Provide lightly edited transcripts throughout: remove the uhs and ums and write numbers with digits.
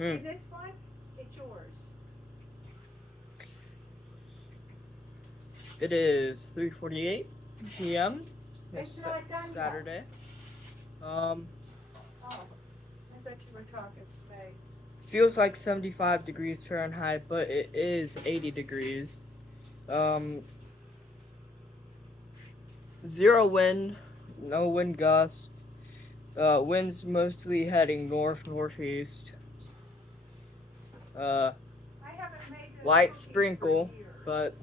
See this one? It's yours. It is 3:48 p.m. It's This not done yet. Saturday. Oh, I thought you were talking to me. Feels like 75 degrees Fahrenheit, but it is 80 degrees. Zero wind, no wind gust. Winds mostly heading north-northeast. I haven't made this Light cookies sprinkle, for years. but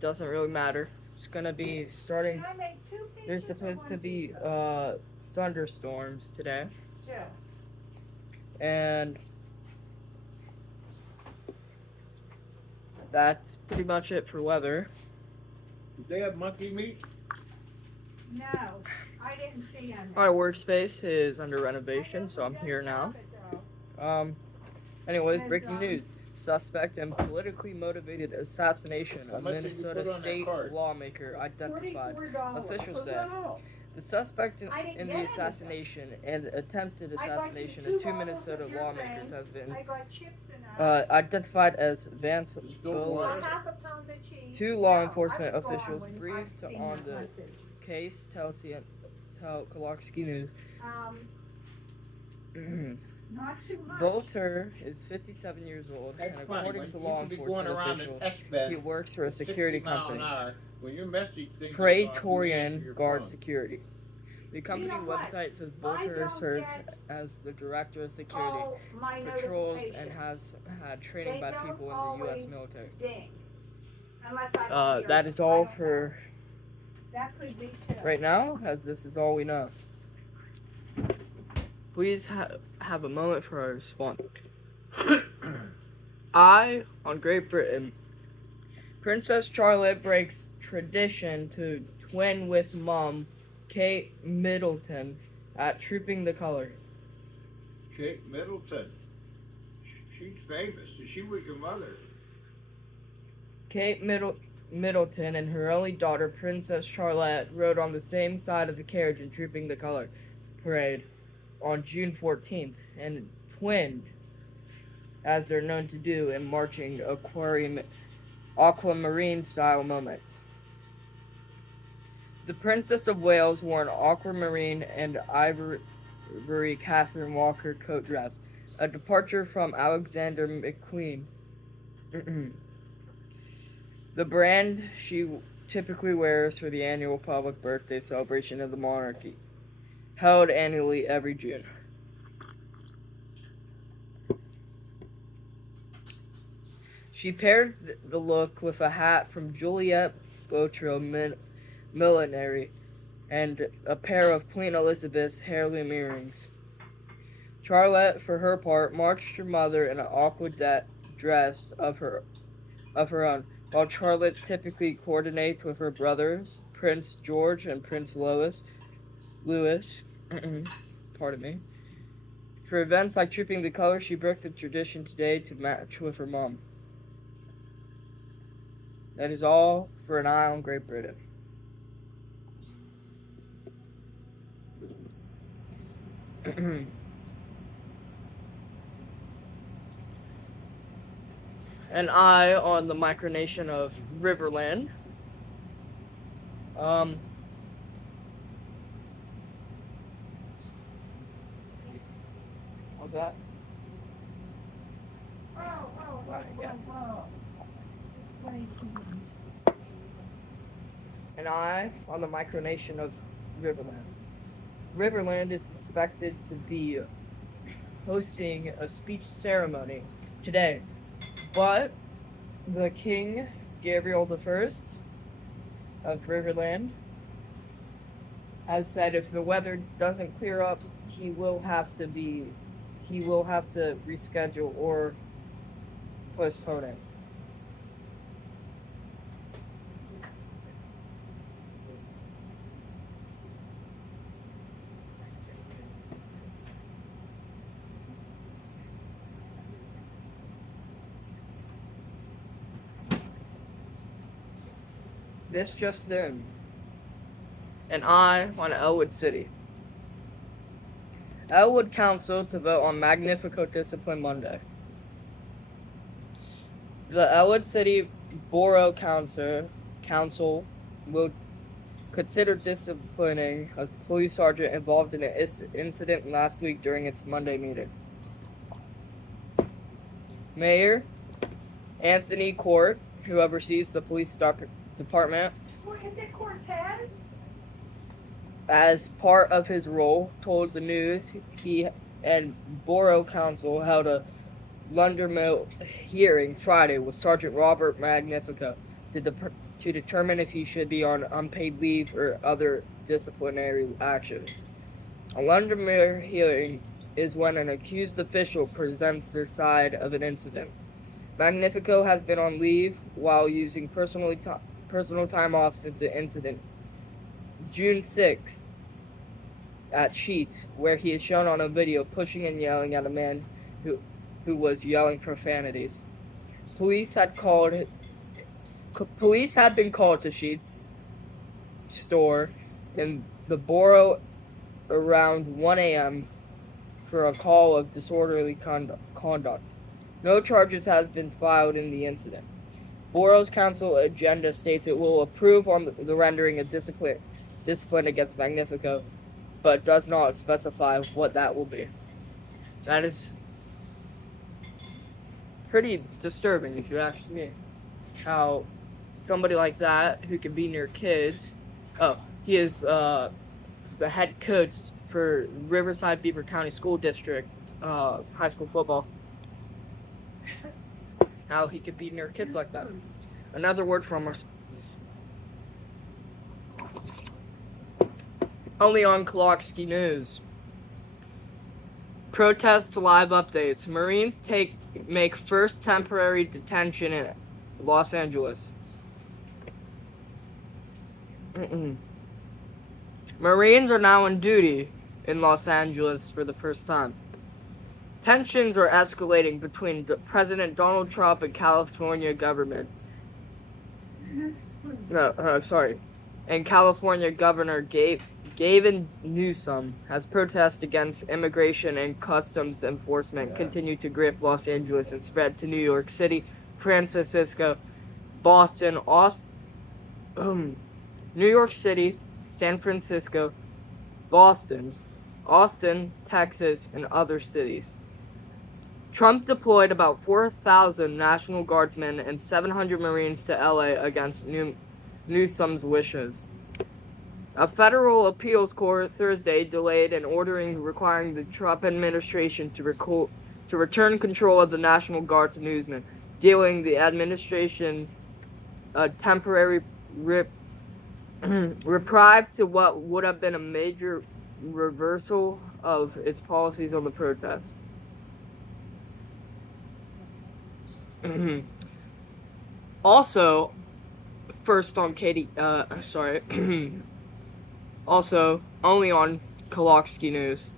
doesn't really matter. It's gonna be starting. Can I make 2 pizzas There's or supposed 1 to be pizza? thunderstorms today, 2. and that's pretty much it for weather. Do they have monkey meat? No, I didn't see any. My workspace is under renovation, so I'm here now. Anyways, breaking news. Suspect in politically motivated assassination of How much did you Minnesota put on that state card? lawmaker identified. $44. Officials said the suspect I didn't in get the anything. assassination and attempted I got you assassination 2 of 2 bottles Minnesota of your lawmakers thing. have been I got chips and identified as Vance Distilled Bill. water? a half a pound of cheese. 2 law No, enforcement I was gone officials when I briefed seen on that the message. case, tell Koloksky News. Not too much. Bolter is 57 years old, That's and funny. according When to you law should be going enforcement around an officials, S-bed he works for a 60 security mile an company, hour, when your message thing goes off, you answer Praetorian your Guard phone. Security. The company know what? website says I Bolter don't serves get as the director of security, all my patrols, and notifications. has had training They by don't people in the U.S. always military. ding. Unless I don't hear That them. is I all don't know. for That could be too. right now, as this is all we know. Please have a moment for our response. On Great Britain. Princess Charlotte breaks tradition to twin with mom, Kate Middleton, at Trooping the Color. Kate Middleton. She's famous. Is she with your mother? Kate Middleton and her only daughter, Princess Charlotte, rode on the same side of the carriage in Trooping the Color parade on June 14th and twinned, as they're known to do in marching aquamarine-style moments. The Princess of Wales wore an aquamarine and ivory Catherine Walker coat dress, a departure from Alexander McQueen. The brand she typically wears for the annual public birthday celebration of the monarchy, held annually every June. She paired the look with a hat from Juliette Boutreau Millinery and a pair of Queen Elizabeth's heirloom earrings. Charlotte, for her part, marched her mother in an aqua dress of her own, while Charlotte typically coordinates with her brothers, Prince George and Prince Louis. Pardon me. For events like Trooping the Color, she broke the tradition today to match with her mom. That is all for an eye on Great Britain. An eye on the micronation of Riverland. What's that? An eye on the micronation of Riverland. Riverland is expected to be hosting a speech ceremony today, but the King Gabriel I of Riverland has said if the weather doesn't clear up, he will have to reschedule or postpone it. This just in. An eye on Elwood City. Elwood Council to vote on Magnifico discipline Monday. The Elwood City Borough Council will consider disciplining a police sergeant involved in an incident last week during its Monday meeting. Mayor Anthony Court, who oversees the police department, Is it Cortez? as part of his role, told the news he and Borough Council held a Lundermill hearing Friday with Sergeant Robert Magnifico to determine if he should be on unpaid leave or other disciplinary action. A Lundermill hearing is when an accused official presents their side of an incident. Magnifico has been on leave while using personal time off since the incident. June 6th at Sheets, where he is shown on a video pushing and yelling at a man who was yelling profanities. Police had been called to Sheets' store in the borough around 1 a.m. for a call of disorderly conduct. No charges has been filed in the incident. Borough's council agenda states it will approve on the rendering of discipline against Magnifico, but does not specify what that will be. That is pretty disturbing, if you ask me. How somebody like that, who can be near kids, he is the head coach for Riverside Beaver County School District high school football. How he could be near kids like that. Another word from us. Only on Kalokski News. Protest live updates. Marines make first temporary detention in Los Angeles. Marines are now on duty in Los Angeles for the first time. Tensions are escalating between President Donald Trump and California government. And California Governor Gavin Newsom has protests against immigration and customs enforcement continue to grip Los Angeles and spread to New York City, San Francisco, Boston, New York City, San Francisco, Boston, Austin, Texas, and other cities. Trump deployed about 4,000 National Guardsmen and 700 Marines to LA against Newsom's wishes. A federal appeals court Thursday delayed an order requiring the Trump administration to return control of the National Guard to Newsmen, dealing the administration a temporary reprieve to what would have been a major reversal of its policies on the protests. Also, first on also, only on Kalokski News.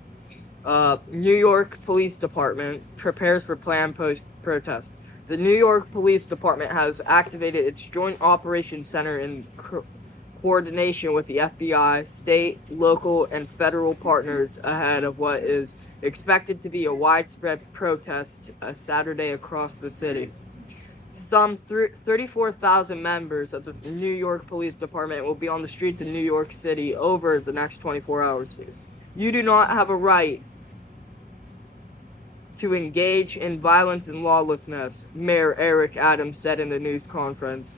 New York Police Department prepares for planned protest. The New York Police Department has activated its Joint Operations Center in coordination with the FBI, state, local, and federal partners ahead of what is expected to be a widespread protest Saturday across the city. Some 34,000 members of the New York Police Department will be on the streets in New York City over the next 24 hours. You do not have a right to engage in violence and lawlessness, Mayor Eric Adams said in the news conference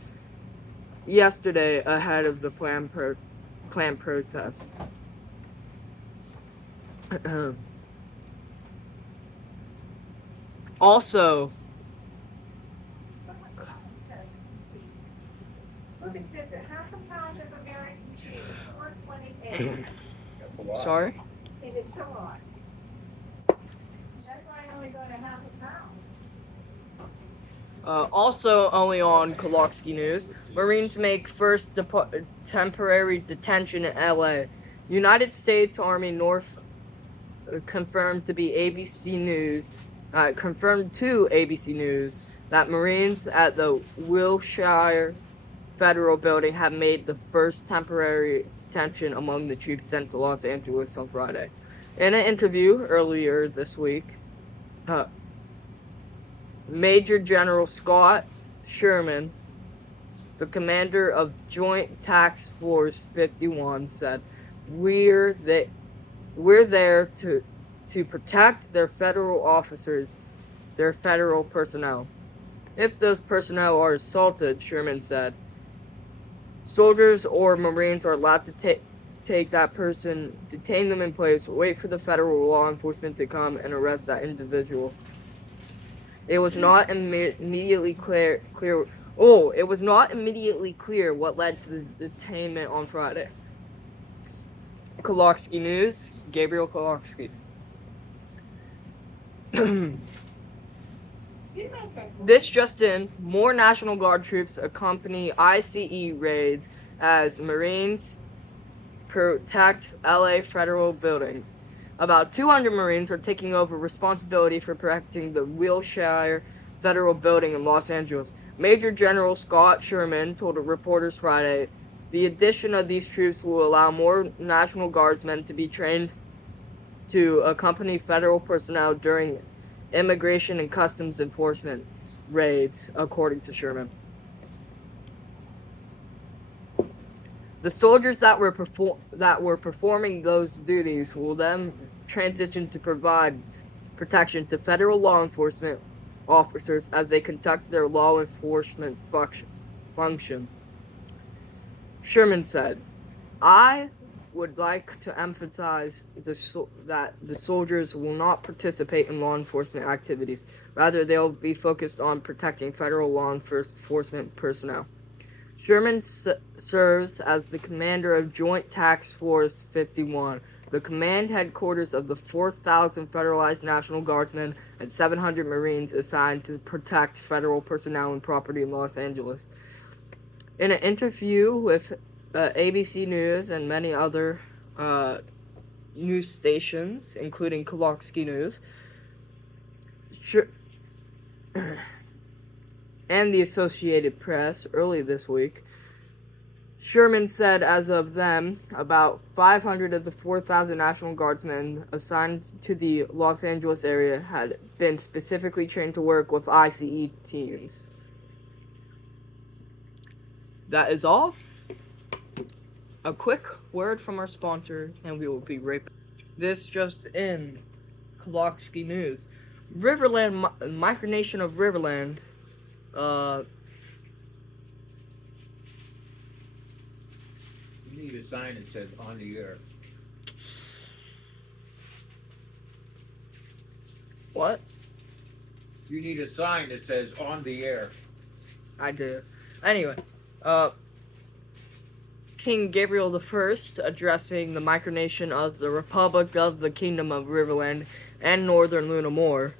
yesterday ahead of the planned protest. Also, Look at this, a half a pound of American cheese, $4.28. sorry? It is a lot. That's why I only got a half a pound. Also, only on Kalokski News, Marines make first temporary detention in LA. United States Army North confirmed to ABC News that Marines at the Wilshire Federal Building have made the first temporary detention among the troops sent to Los Angeles on Friday. In an interview earlier this week, Major General Scott Sherman, the commander of Joint Task Force 51, said, "We're there to protect their federal officers, their federal personnel. If those personnel are assaulted," Sherman said, "soldiers or Marines are allowed to take that person, detain them in place, wait for the federal law enforcement to come and arrest that individual." It was not immediately clear. It was not immediately clear what led to the detainment on Friday. Kolokski News, Gabriel Kolokski. This just in, more National Guard troops accompany ICE raids as Marines protect LA federal buildings. About 200 Marines are taking over responsibility for protecting the Wilshire Federal Building in Los Angeles. Major General Scott Sherman told reporters Friday, the addition of these troops will allow more National Guardsmen to be trained to accompany federal personnel during immigration and customs enforcement raids, according to Sherman. The soldiers that were performing those duties will then transition to provide protection to federal law enforcement officers as they conduct their law enforcement function. Sherman said, "I would like to emphasize that the soldiers will not participate in law enforcement activities. Rather, they will be focused on protecting federal law enforcement personnel." Sherman serves as the commander of Joint Task Force 51, the command headquarters of the 4,000 federalized National Guardsmen and 700 Marines assigned to protect federal personnel and property in Los Angeles. In an interview with ABC News and many other news stations, including Kolokski News, and the Associated Press early this week, Sherman said as of then, about 500 of the 4,000 National Guardsmen assigned to the Los Angeles area had been specifically trained to work with ICE teams. That is all. A quick word from our sponsor, and we will be right back. This just in, Kolokski News. Riverland, micronation of Riverland, You need a sign that says on the air. What? You need a sign that says on the air. I do. Anyway, King Gabriel I, addressing the micronation of the Republic of the Kingdom of Riverland and Northern Lunamore,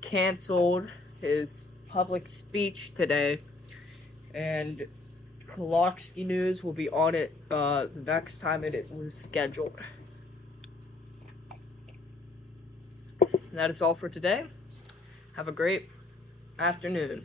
canceled his public speech today, and Kolokski News will be on it the next time it was scheduled. That is all for today. Have a great afternoon.